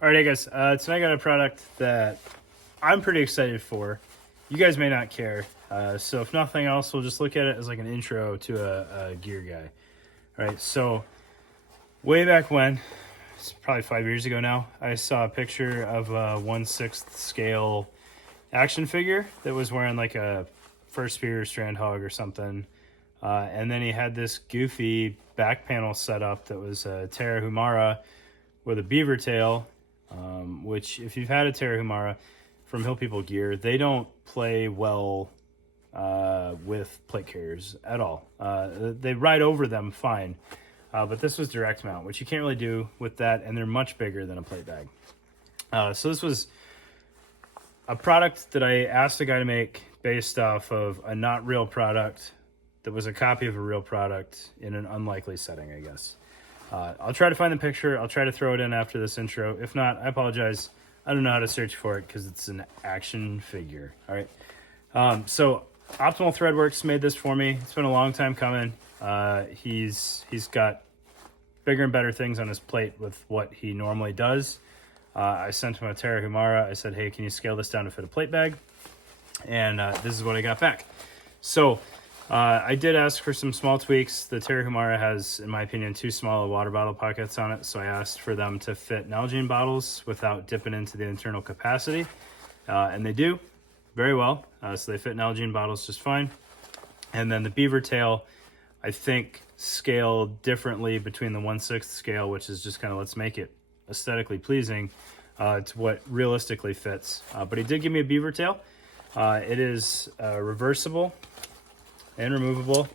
All right, hey guys. Tonight I got a product that I'm pretty excited for. You guys may not care. So if nothing else, we'll just look at it as like an intro to a gear guy. All right, so way back when, it's probably 5 years ago now, I saw a picture of a 1/6 scale action figure that was wearing like a first spear strand hog or something. And then he had this goofy back panel set up that was a Tarahumara with a beaver tail, which if you've had a Tarahumara from Hill People Gear, they don't play well with plate carriers at all. They ride over them fine, but this was direct mount, which you can't really do with that, and they're much bigger than a plate bag. So this was a product that I asked a guy to make based off of a not real product that was a copy of a real product in an unlikely setting, I guess. I'll try to find the picture. I'll try to throw it in after this intro. If not, I apologize. I don't know how to search for it because it's an action figure. All right. So Optimal Threadworks made this for me. It's been a long time coming. He's got bigger and better things on his plate with what he normally does. I sent him a Tarahumara. I said, hey, can you scale this down to fit a plate bag? And this is what I got back. So I did ask for some small tweaks. The Tarahumara has, in my opinion, too small of water bottle pockets on it, so I asked for them to fit Nalgene bottles without dipping into the internal capacity, and they do very well. So they fit Nalgene bottles just fine. And then the beaver tail, I think, scaled differently between the 1/6 scale, which is just kind of let's make it aesthetically pleasing, to what realistically fits. But he did give me a beaver tail. It is reversible and removable.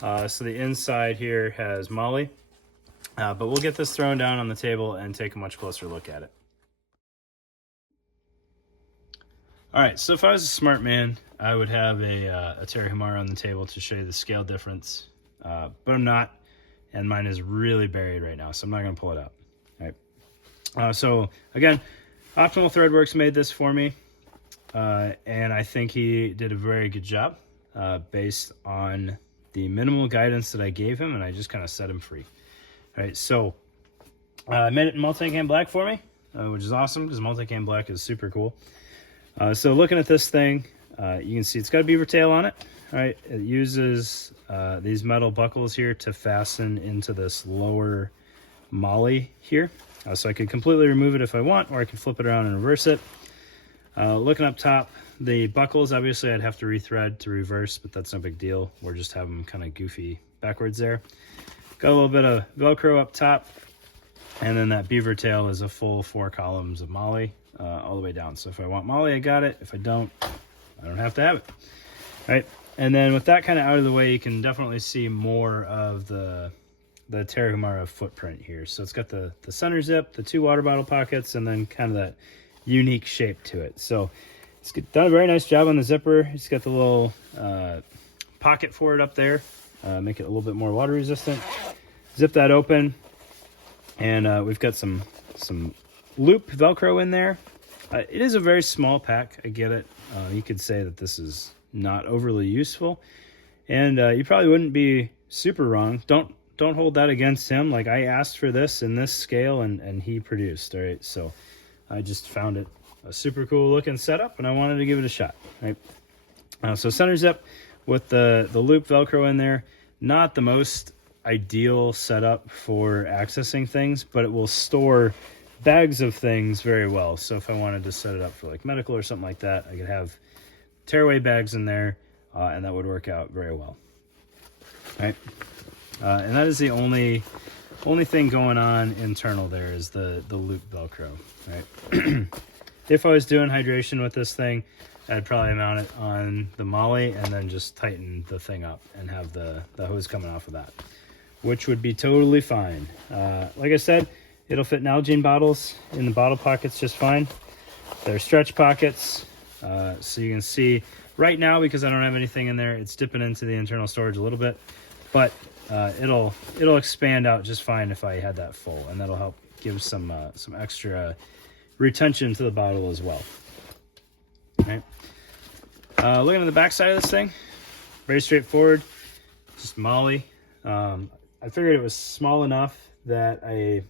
So the inside here has Molly, but we'll get this thrown down on the table and take a much closer look at it. All right, so if I was a smart man, I would have a Tarahumara on the table to show you the scale difference, but I'm not, and mine is really buried right now, so I'm not gonna pull it out. All right. So again, Optimal Threadworks made this for me, and I think he did a very good job. Based on the minimal guidance that I gave him, and I just kind of set him free. All right, so I made it in multicam black for me, which is awesome because multicam black is super cool. So looking at this thing, you can see it's got a beaver tail on it. All right, it uses these metal buckles here to fasten into this lower molly here. So I could completely remove it if I want, or I could flip it around and reverse it. Looking up top, the buckles, obviously I'd have to rethread to reverse, but that's no big deal. We'll just have them kind of goofy backwards there. Got a little bit of Velcro up top, and then that beaver tail is a full 4 columns of Molly all the way down. So if I want Molly, I got it. If I don't have to have it. All right, and then with that kind of out of the way, you can definitely see more of the Tarahumara footprint here. So it's got the center zip, the 2 water bottle pockets, and then kind of that unique shape to it. So it's done a very nice job on the zipper. It's got the little pocket for it up there, make it a little bit more water resistant. Zip that open, and we've got some loop Velcro in there. It is a very small pack, I get it. You could say that this is not overly useful, and you probably wouldn't be super wrong. Don't hold that against him. Like, I asked for this in this scale, and he produced. All right, so I just found it a super cool looking setup, and I wanted to give it a shot. Right. So center zip with the loop Velcro in there. Not the most ideal setup for accessing things, but it will store bags of things very well. So if I wanted to set it up for like medical or something like that, I could have tearaway bags in there, and that would work out very well. All right. And that is the only thing going on internal there is the loop Velcro, right? If I was doing hydration with this thing, I'd probably mount it on the Molly and then just tighten the thing up and have the hose coming off of that, which would be totally fine. Like I said, it'll fit Nalgene bottles in the bottle pockets just fine. They're stretch pockets, so you can see right now, because I don't have anything in there, it's dipping into the internal storage a little bit, but it'll expand out just fine if I had that full, and that'll help give some extra retention to the bottle as well. All right. Looking at the back side of this thing, very straightforward, just Molly. I figured it was small enough that I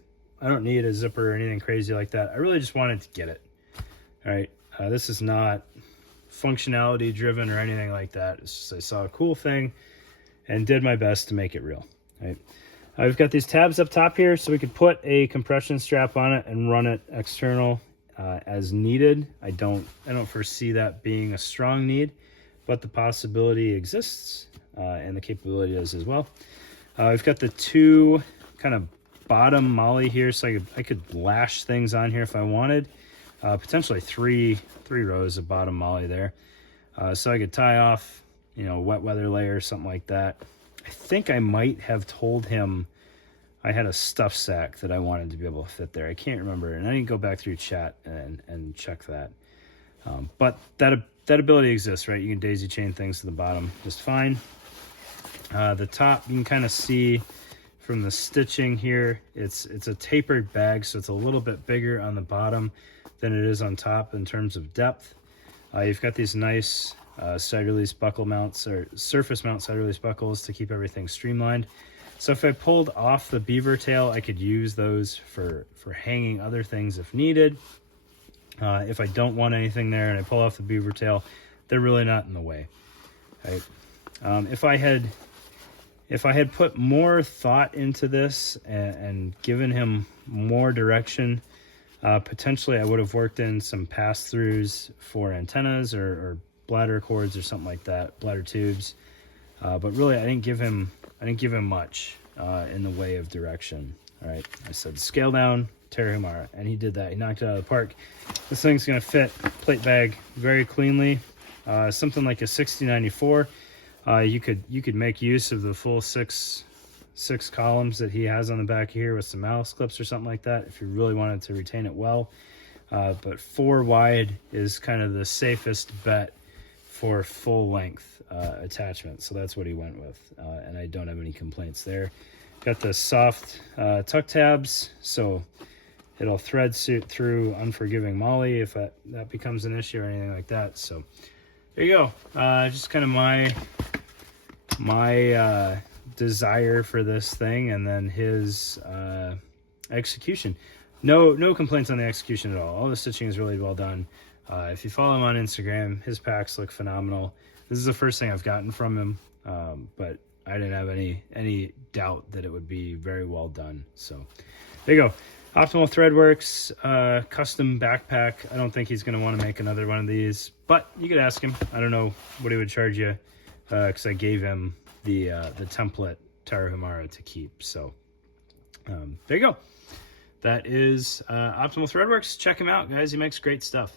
don't need a zipper or anything crazy like that. I really just wanted to get it. All right, this is not functionality driven or anything like that. It's just I saw a cool thing and did my best to make it real. All right. We've got these tabs up top here, so we could put a compression strap on it and run it external as needed. I don't foresee that being a strong need, but the possibility exists, and the capability does as well. We've got the two kind of bottom molly here, so I could lash things on here if I wanted. Potentially three rows of bottom molly there, so I could tie off, you know, wet weather layer, something like that. I think I might have told him I had a stuff sack that I wanted to be able to fit there. I can't remember, and I didn't go back through chat and check that. But that ability exists, right? You can daisy chain things to the bottom just fine. The top, you can kind of see from the stitching here, it's a tapered bag, so it's a little bit bigger on the bottom than it is on top in terms of depth. You've got these nice side release buckle mounts, or surface mount side release buckles, to keep everything streamlined. So if I pulled off the beaver tail, I could use those for hanging other things if needed. If I don't want anything there and I pull off the beaver tail, they're really not in the way. Right? If I had put more thought into this and given him more direction, potentially I would have worked in some pass-throughs for antennas or bladder cords or something like that, bladder tubes. But really, I didn't give him much in the way of direction. All right, I said scale down Tarahumara, and he did that. He knocked it out of the park. This thing's gonna fit plate bag very cleanly. Something like a 6094. You could make use of the full six columns that he has on the back here with some malice clips or something like that if you really wanted to retain it well. But 4 wide is kind of the safest bet for full length attachment, so that's what he went with, and I don't have any complaints there. Got the soft tuck tabs, so it'll thread suit through unforgiving molly if that becomes an issue or anything like that. So there you go. Just kind of my desire for this thing, and then his execution. No complaints on the execution at all. All the stitching is really well done. If you follow him on Instagram, his packs look phenomenal. This is the first thing I've gotten from him, but I didn't have any doubt that it would be very well done. So there you go. Optimal Threadworks custom backpack. I don't think he's going to want to make another one of these, but you could ask him. I don't know what he would charge you, because I gave him the template Tarahumara to keep. So there you go. That is Optimal Threadworks. Check him out, guys. He makes great stuff.